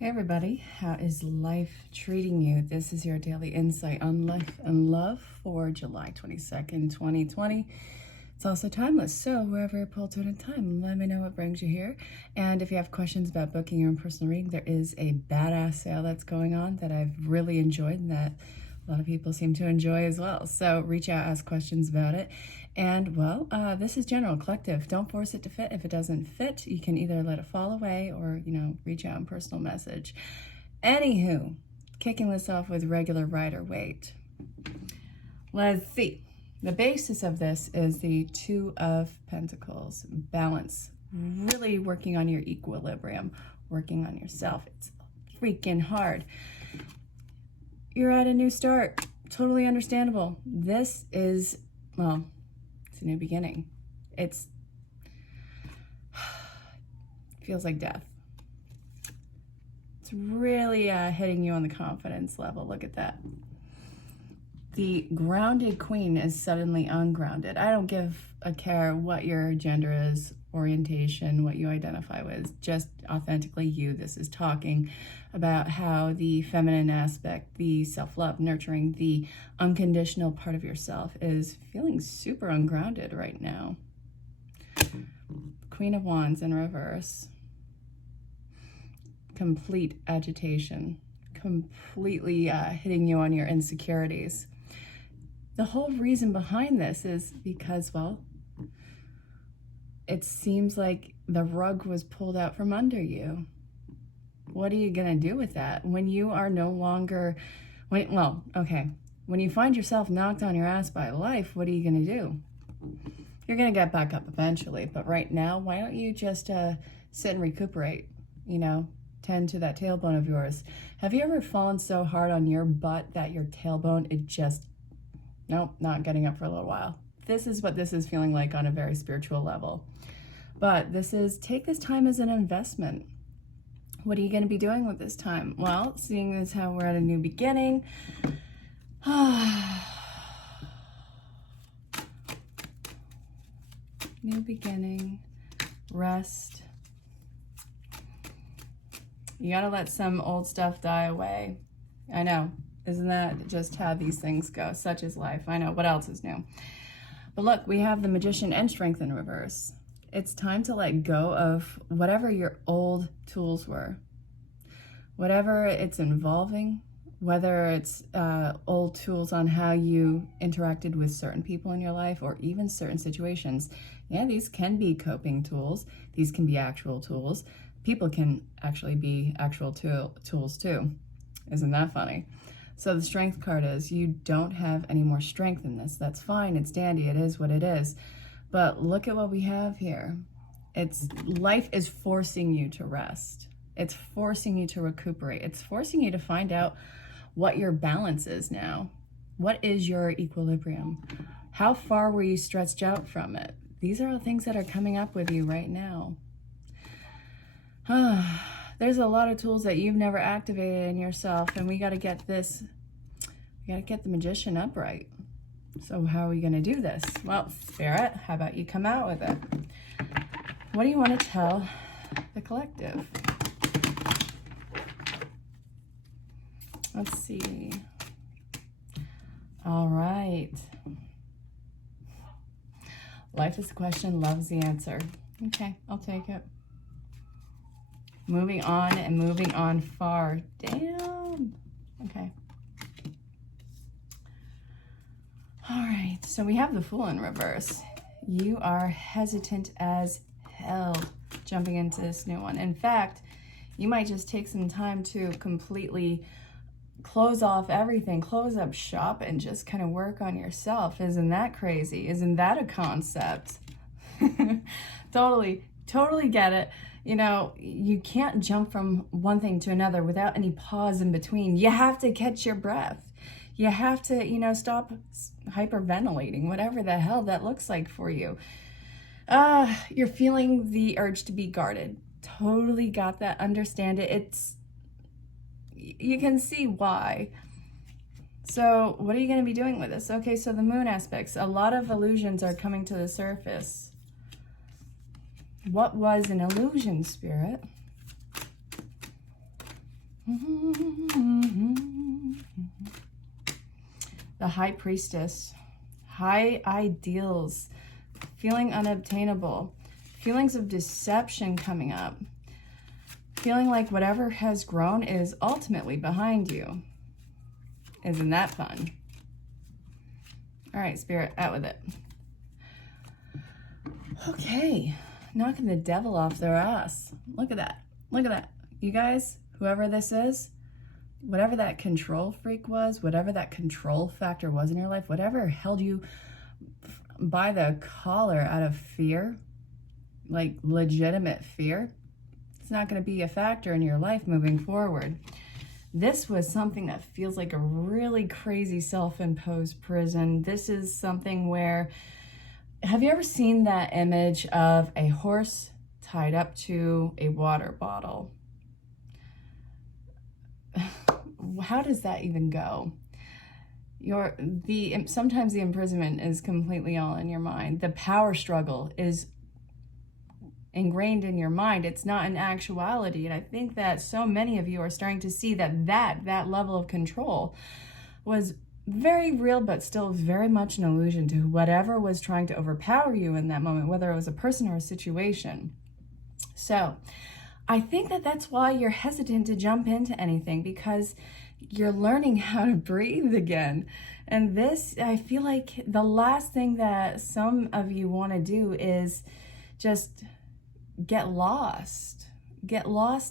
Hey everybody, how is life treating you? This is your daily insight on life and love for July 22nd, 2020. It's also timeless, so wherever you're pulled to in time, let me know what brings you here. And if you have questions about booking your own personal reading, there is a badass sale that's going on that I've really enjoyed and that a lot of people seem to enjoy as well. So reach out, ask questions about it. And well, this is general collective. Don't force it to fit. If it doesn't fit, you can either let it fall away or, reach out in personal message. Anywho, kicking this off with regular rider weight. Let's see. The basis of this is the Two of Pentacles, balance, really working on your equilibrium, working on yourself. It's freaking hard. You're at a new start. Totally understandable. This is, well, it's a new beginning. It feels like death. It's really hitting you on the confidence level. Look at that. The grounded queen is suddenly ungrounded. I don't give a care what your gender is, orientation, what you identify with, just authentically you. This is talking about how the feminine aspect, the self-love, nurturing, the unconditional part of yourself is feeling super ungrounded right now. Queen of Wands in reverse. Complete agitation, completely hitting you on your insecurities. The whole reason behind this is because, well, it seems like the rug was pulled out from under you. What are you going to do with that? When you are no longer, when you find yourself knocked on your ass by life, what are you going to do? You're going to get back up eventually. But right now, why don't you just sit and recuperate, tend to that tailbone of yours. Have you ever fallen so hard on your butt that your tailbone, it just, nope, not getting up for a little while? This is what this is feeling like on a very spiritual level. But this is, take this time as an investment. What are you going to be doing with this time? Well, seeing as how we're at a new beginning, new beginning, rest. You got to let some old stuff die away. I know. Isn't that just how these things go? Such is life. I know. What else is new? But look, we have the Magician and Strength in reverse. It's time to let go of whatever your old tools were. Whatever it's involving, whether it's old tools on how you interacted with certain people in your life or even certain situations. Yeah, these can be coping tools. These can be actual tools. People can actually be actual tools too. Isn't that funny? So the Strength card is, you don't have any more strength in this. That's fine. It's dandy. It is what it is. But look at what we have here. Life is forcing you to rest. It's forcing you to recuperate. It's forcing you to find out what your balance is now. What is your equilibrium? How far were you stretched out from it? These are all things that are coming up with you right now. There's a lot of tools that you've never activated in yourself, and we got to get this, we got to get the Magician upright. So how are we going to do this? Well, Spirit, how about you come out with it? What do you want to tell the collective? Let's see. All right. Life is a question, love's the answer. Okay, I'll take it. Moving on and moving on far. Damn. Okay. All right, so we have the Fool in reverse. You are hesitant as hell jumping into this new one. In fact, you might just take some time to completely close off everything, close up shop, and just kind of work on yourself. Isn't that crazy? Isn't that a concept? Totally get it. You can't jump from one thing to another without any pause in between. You have to catch your breath. You have to, stop hyperventilating, whatever the hell that looks like for you. You're feeling the urge to be guarded. Totally got that. Understand it. You can see why. So what are you going to be doing with this? Okay, so the moon aspects. A lot of illusions are coming to the surface. What was an illusion, Spirit? The High Priestess. High ideals. Feeling unobtainable. Feelings of deception coming up. Feeling like whatever has grown is ultimately behind you. Isn't that fun? All right, Spirit, out with it. Okay, knocking the devil off their ass. Look at that. Look at that. You guys, whoever this is, whatever that control freak was, whatever that control factor was in your life, whatever held you by the collar out of fear, like legitimate fear, it's not going to be a factor in your life moving forward. This was something that feels like a really crazy self-imposed prison. This is something where, have you ever seen that image of a horse tied up to a water bottle? How does that even go? Sometimes the imprisonment is completely all in your mind. The power struggle is ingrained in your mind. It's not an actuality. And I think that so many of you are starting to see that level of control was very real, but still very much an illusion to whatever was trying to overpower you in that moment, whether it was a person or a situation. So I think that that's why you're hesitant to jump into anything, because you're learning how to breathe again. And this, I feel like the last thing that some of you want to do is just get lost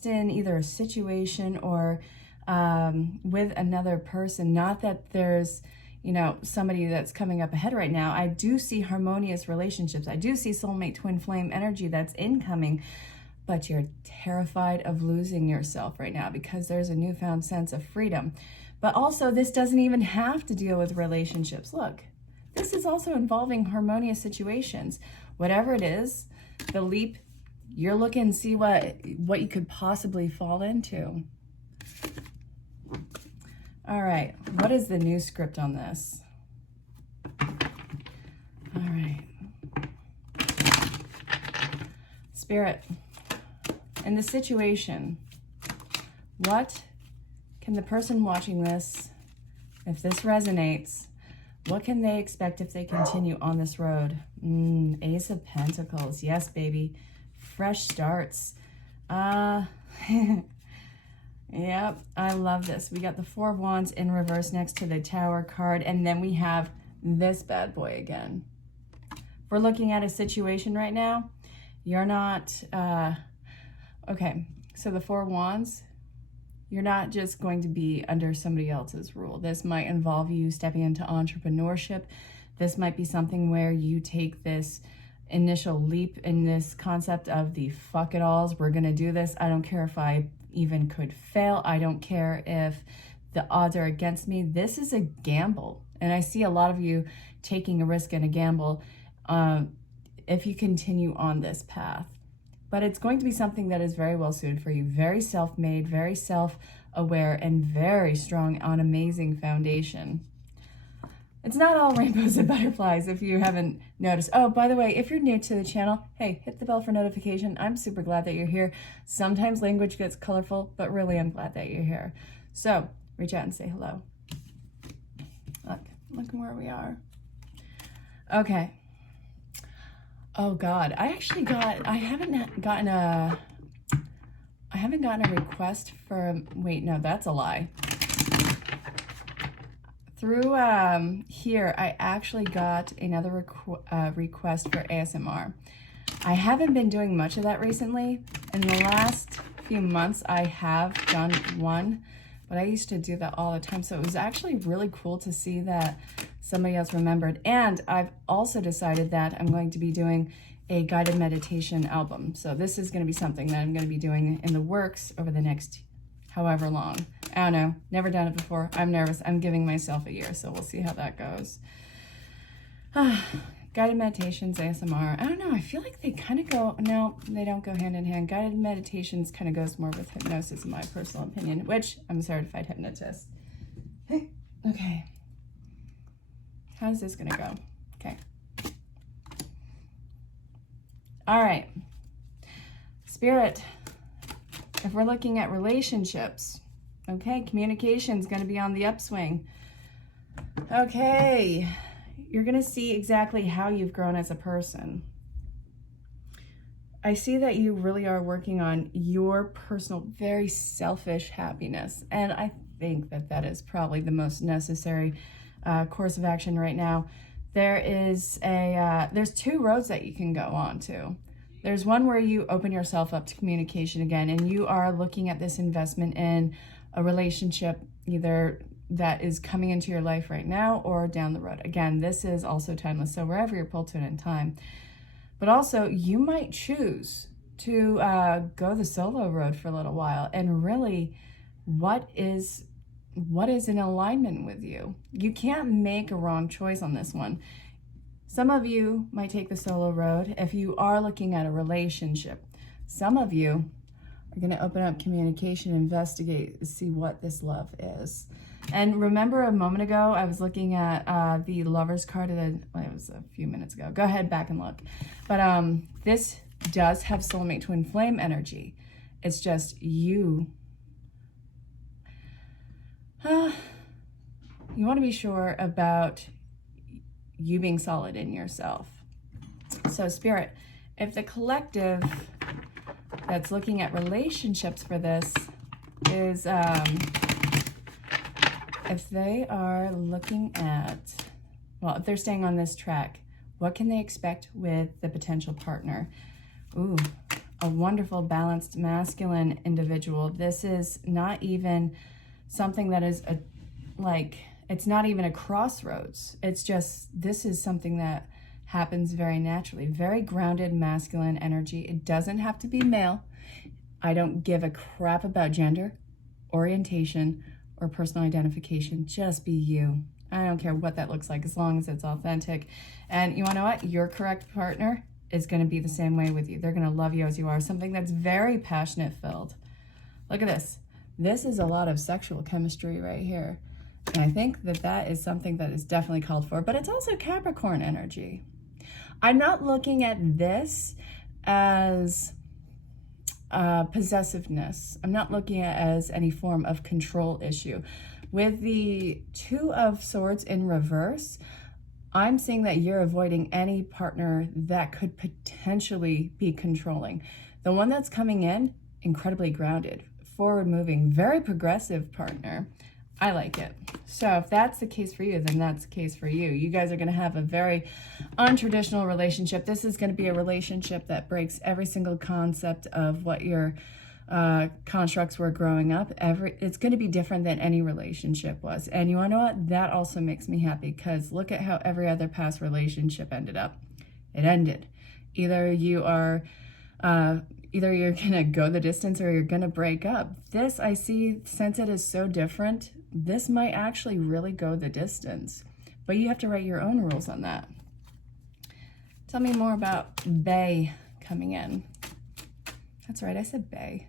in either a situation or with another person. Not that there's, somebody that's coming up ahead right now. I do see harmonious relationships. I do see soulmate twin flame energy that's incoming, but you're terrified of losing yourself right now because there's a newfound sense of freedom. But also, this doesn't even have to deal with relationships. Look, this is also involving harmonious situations. Whatever it is, the leap, you're looking to see what you could possibly fall into. All right, what is the new script on this? All right. Spirit, in the situation, what can the person watching this, if this resonates, what can they expect if they continue on this road? Ace of Pentacles. Yes, baby. Fresh starts. Yep, I love this. We got the Four of Wands in reverse next to the Tower card, and then we have this bad boy again. If we're looking at a situation right now, you're not, okay, so the Four of Wands, you're not just going to be under somebody else's rule. This might involve you stepping into entrepreneurship. This might be something where you take this initial leap in this concept of the fuck it alls. We're gonna do this. I don't care if I even could fail. I don't care if the odds are against me. This is a gamble. And I see a lot of you taking a risk and a gamble if you continue on this path. But it's going to be something that is very well suited for you. Very self-made, very self-aware, and very strong on amazing foundation. It's not all rainbows and butterflies if you haven't noticed. Oh, by the way, if you're new to the channel, hey, hit the bell for notification. I'm super glad that you're here. Sometimes language gets colorful, but really I'm glad that you're here. So reach out and say hello. Look where we are. Okay. Oh God, I haven't gotten a request for, wait, no, that's a lie. Through here, I actually got another request for ASMR. I haven't been doing much of that recently. In the last few months, I have done one, but I used to do that all the time. So it was actually really cool to see that somebody else remembered. And I've also decided that I'm going to be doing a guided meditation album. So this is going to be something that I'm going to be doing in the works over the next however long. I don't know. Never done it before. I'm nervous. I'm giving myself a year, so we'll see how that goes. Guided meditations, ASMR. I don't know. I feel like they kind of go, no, they don't go hand in hand. Guided meditations kind of goes more with hypnosis, in my personal opinion, which I'm a certified hypnotist. Okay. How's this going to go? Okay. All right. Spirit, if we're looking at relationships, Okay, communication is going to be on the upswing. Okay, you're going to see exactly how you've grown as a person. I see that you really are working on your personal, very selfish happiness. And I think that that is probably the most necessary course of action right now. There's two roads that you can go on to. There's one where you open yourself up to communication again, and you are looking at this investment in a relationship, either that is coming into your life right now or down the road. Again, this is also timeless, so wherever you're pulled to in time. But also, you might choose to go the solo road for a little while, and really, what is in alignment with you? You can't make a wrong choice on this one. Some of you might take the solo road if you are looking at a relationship. Some of you are going to open up communication, investigate, see what this love is. And remember a moment ago, I was looking at the Lover's card. It was a few minutes ago. Go ahead back and look. But this does have soulmate twin flame energy. It's just you. You want to be sure about you being solid in yourself. So Spirit, if the collective that's looking at relationships for this is, if they are looking at, well, if they're staying on this track, what can they expect with the potential partner? Ooh, a wonderful, balanced, masculine individual. This is not even something that is it's not even a crossroads. It's just, this is something that happens very naturally. Very grounded, masculine energy. It doesn't have to be male. I don't give a crap about gender, orientation, or personal identification. Just be you. I don't care what that looks like, as long as it's authentic. And you want to know what? Your correct partner is going to be the same way with you. They're going to love you as you are. Something that's very passionate filled. Look at this. This is a lot of sexual chemistry right here. And I think that that is something that is definitely called for, but it's also Capricorn energy. I'm not looking at this as possessiveness. I'm not looking at it as any form of control issue. With the Two of Swords in reverse, I'm seeing that you're avoiding any partner that could potentially be controlling. The one that's coming in, incredibly grounded, forward moving, very progressive partner. I like it. So if that's the case for you, then that's the case for you. You guys are going to have a very untraditional relationship. This is going to be a relationship that breaks every single concept of what your constructs were growing up. It's going to be different than any relationship was. And you want to know what? That also makes me happy, because look at how every other past relationship ended up. It ended. Either you're going to go the distance or you're going to break up. This, I see, since it is so different, this might actually really go the distance. But you have to write your own rules on that. Tell me more about Bay coming in. That's right, I said Bay.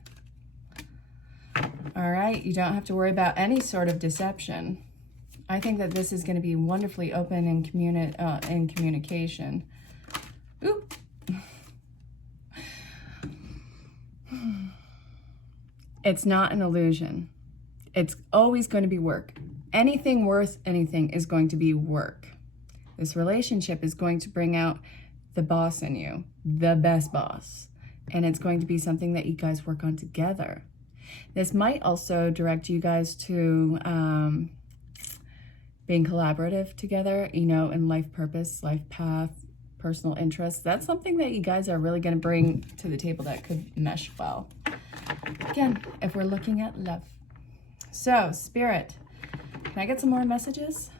All right, you don't have to worry about any sort of deception. I think that this is going to be wonderfully open in communication. Ooh. It's not an illusion. It's always going to be work. Anything worth anything is going to be work. This relationship is going to bring out the boss in you, the best boss. And it's going to be something that you guys work on together. This might also direct you guys to being collaborative together, in life purpose, life path, personal interests. That's something that you guys are really going to bring to the table that could mesh well. Again, if we're looking at love. So, Spirit, can I get some more messages?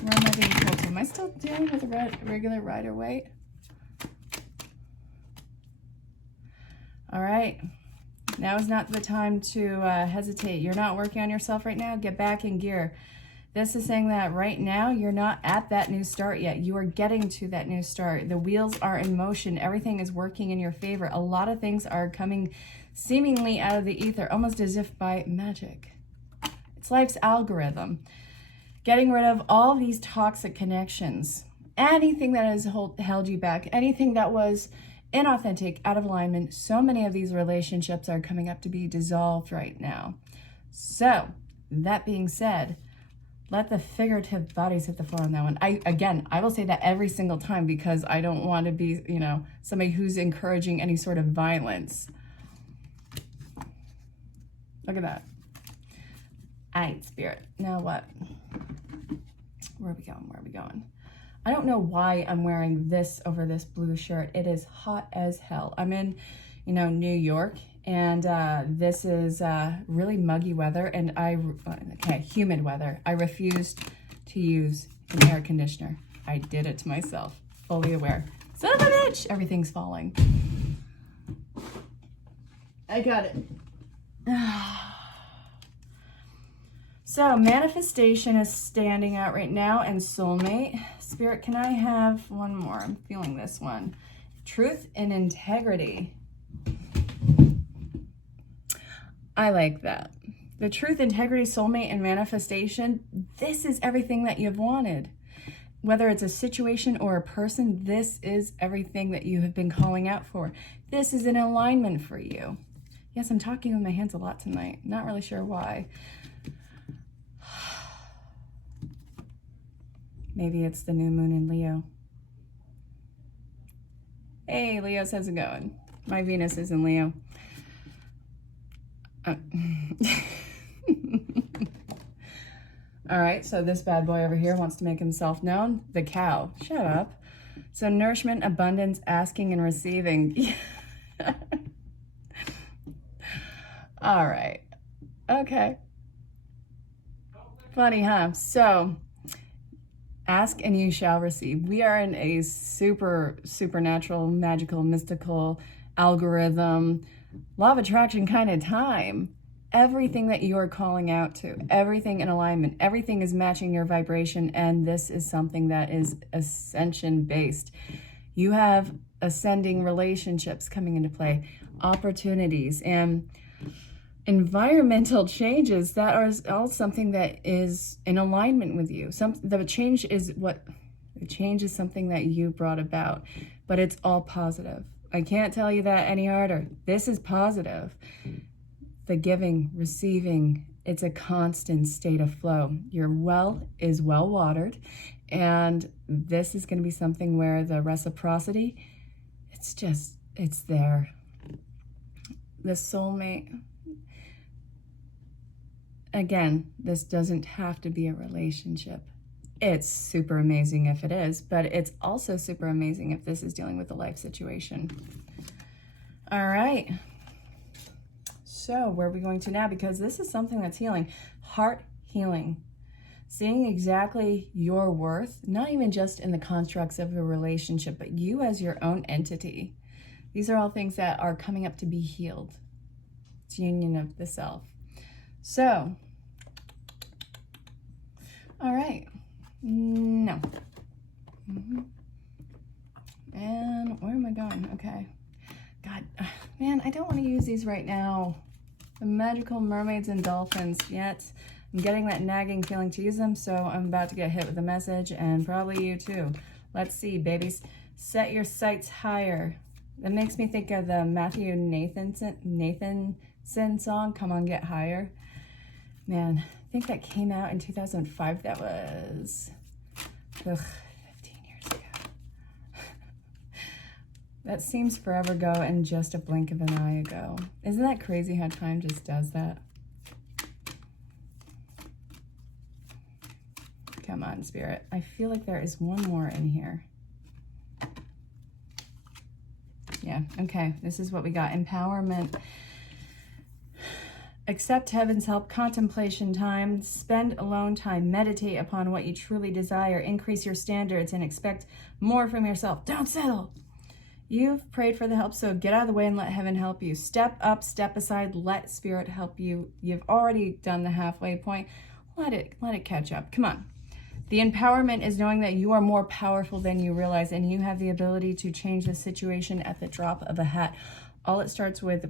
Where am I being pulled to? Am I still dealing with a regular Rider-Waite? All right. Now is not the time to hesitate. You're not working on yourself right now. Get back in gear. This is saying that right now you're not at that new start yet. You are getting to that new start. The wheels are in motion. Everything is working in your favor. A lot of things are coming seemingly out of the ether, almost as if by magic. It's life's algorithm. Getting rid of all these toxic connections. Anything that has held you back. Anything that was inauthentic, out of alignment. So many of these relationships are coming up to be dissolved right now. So that being said, let the figurative bodies hit the floor on that one. I will say that every single time because I don't want to be, somebody who's encouraging any sort of violence. Look at that. All right, Spirit. Now what? Where are we going? Where are we going? I don't know why I'm wearing this over this blue shirt. It is hot as hell. I'm in, New York, and this is really muggy weather, and humid weather. I refused to use an air conditioner. I did it to myself, fully aware. Son of a bitch! Everything's falling. I got it. So manifestation is standing out right now, and soulmate. Spirit, can I have one more? I'm feeling this one. Truth and integrity. I like that. The truth, integrity, soulmate, and manifestation. This is everything that you've wanted. Whether it's a situation or a person, this is everything that you have been calling out for. This is an alignment for you. Yes, I'm talking with my hands a lot tonight. Not really sure why. Maybe it's the new moon in Leo. Hey, Leos, how's it going? My Venus is in Leo. All right, so this bad boy over here wants to make himself known. The cow. Shut up. So nourishment, abundance, asking and receiving. All right. Okay. Funny, huh? So ask and you shall receive. We are in a supernatural, magical, mystical algorithm, law of attraction kind of time. Everything that you are calling out to, everything in alignment, everything is matching your vibration, and this is something that is ascension based. You have ascending relationships coming into play, opportunities, and environmental changes that are all something that is in alignment with you. The change is something that you brought about, but it's all positive. I can't tell you that any harder. This is positive. The giving, receiving, it's a constant state of flow. Your well is well watered, and this is going to be something where the reciprocity, it's there. The soulmate. Again, this doesn't have to be a relationship. It's super amazing if it is, but it's also super amazing if this is dealing with a life situation. All right. So where are we going to now? Because this is something that's healing. Heart healing. Seeing exactly your worth, not even just in the constructs of a relationship, but you as your own entity. These are all things that are coming up to be healed. It's union of the self. So, all right. No. And where am I going? Okay. God, man, I don't want to use these right now. The magical mermaids and dolphins, yet I'm getting that nagging feeling to use them, so I'm about to get hit with a message, and probably you too. Let's see, babies. Set your sights higher. That makes me think of the Matthew Nathanson song, Come On Get Higher. Man, I think that came out in 2005. That was 15 years ago. That seems forever ago and just a blink of an eye ago. Isn't that crazy how time just does that? Come on, Spirit. I feel like there is one more in here. Yeah, okay. This is what we got. Empowerment. Accept heaven's help, contemplation time, spend alone time, meditate upon what you truly desire, increase your standards, and expect more from yourself. Don't settle. You've prayed for the help, so get out of the way and let heaven help you. Step up, step aside, let spirit help you. You've already done the halfway point. Let it catch up. Come on. The empowerment is knowing that you are more powerful than you realize, and you have the ability to change the situation at the drop of a hat. All it starts with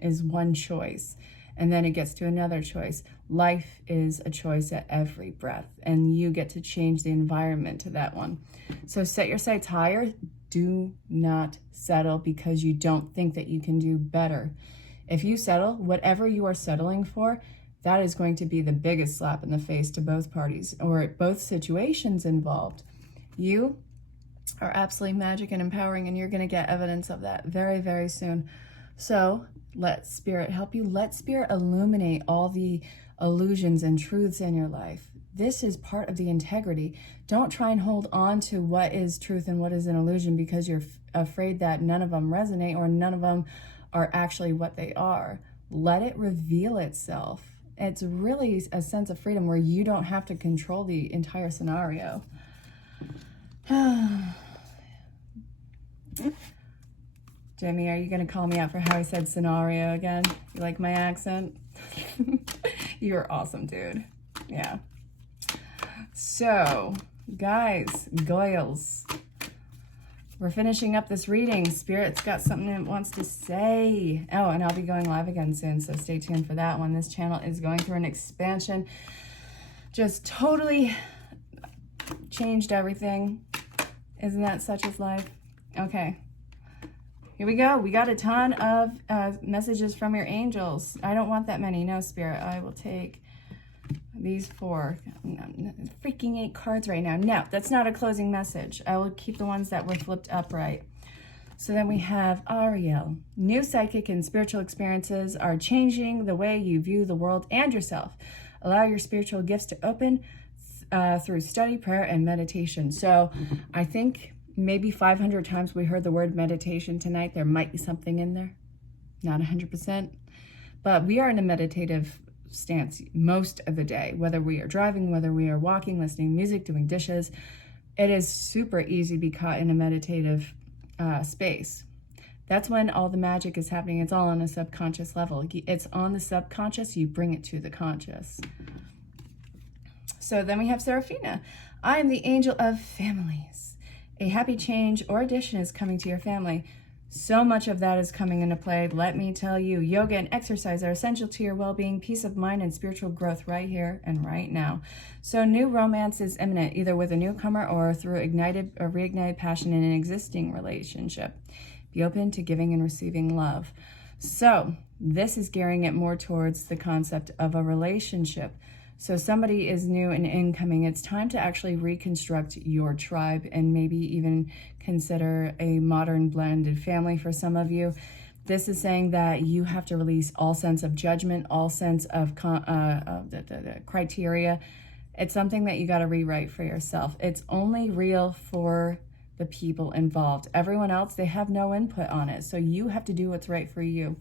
is one choice. And then it gets to another choice. Life is a choice at every breath, and you get to change the environment to that one. So set your sights higher. Do not settle because you don't think that you can do better. If you settle, whatever you are settling for, that is going to be the biggest slap in the face to both parties or both situations involved. You are absolutely magic and empowering, and you're going to get evidence of that very, very soon. So let Spirit help you. Let Spirit illuminate all the illusions and truths in your life. This is part of the integrity. Don't try and hold on to what is truth and what is an illusion because you're afraid that none of them resonate or none of them are actually what they are. Let it reveal itself. It's really a sense of freedom where you don't have to control the entire scenario. Jimmy, are you going to call me out for how I said scenario again? You like my accent? You're awesome, dude. Yeah. So, guys, Goyles, we're finishing up this reading. Spirit's got something it wants to say. Oh, and I'll be going live again soon, so stay tuned for that one. This channel is going through an expansion. Just totally changed everything. Isn't that such as life? Okay. Here we go. We got a ton of messages from your angels. I don't want that many. No, Spirit. I will take these 4. Freaking 8 cards right now. No, that's not a closing message. I will keep the ones that were flipped upright. So then we have Ariel. New psychic and spiritual experiences are changing the way you view the world and yourself. Allow your spiritual gifts to open through study, prayer, and meditation. So I think maybe 500 times we heard the word meditation tonight. There might be something in there. Not 100%. But we are in a meditative stance most of the day, whether we are driving, whether we are walking, listening to music, doing dishes. It is super easy to be caught in a meditative space. That's when all the magic is happening. It's all on a subconscious level. It's on the subconscious, you bring it to the conscious. So then we have Seraphina. I am the angel of families. A happy change or addition is coming to your family. So much of that is coming into play. Let me tell you, yoga and exercise are essential to your well-being, peace of mind, and spiritual growth right here and right now. So new romance is imminent, either with a newcomer or through ignited or reignited passion in an existing relationship. Be open to giving and receiving love. So this is gearing it more towards the concept of a relationship. So somebody is new and incoming. It's time to actually reconstruct your tribe and maybe even consider a modern blended family for some of you. This is saying that you have to release all sense of judgment, all sense of the criteria. It's something that you got to rewrite for yourself. It's only real for the people involved. Everyone else, they have no input on it. So you have to do what's right for you.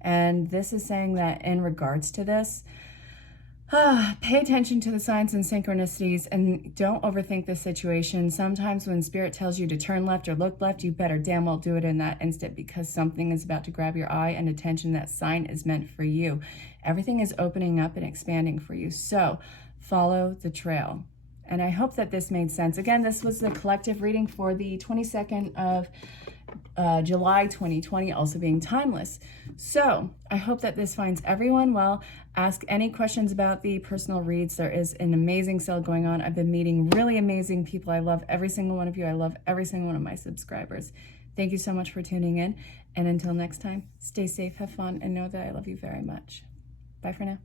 And this is saying that in regards to this, pay attention to the signs and synchronicities and don't overthink the situation. Sometimes when Spirit tells you to turn left or look left, you better damn well do it in that instant because something is about to grab your eye and attention. That sign is meant for you. Everything is opening up and expanding for you. So follow the trail. And I hope that this made sense. Again, this was the collective reading for the 22nd of July 2020, also being timeless. So I hope that this finds everyone well. Ask any questions about the personal reads. There is an amazing sale going on. I've been meeting really amazing people. I love every single one of you. I love every single one of my subscribers. Thank you so much for tuning in. And until next time, stay safe, have fun, and know that I love you very much. Bye for now.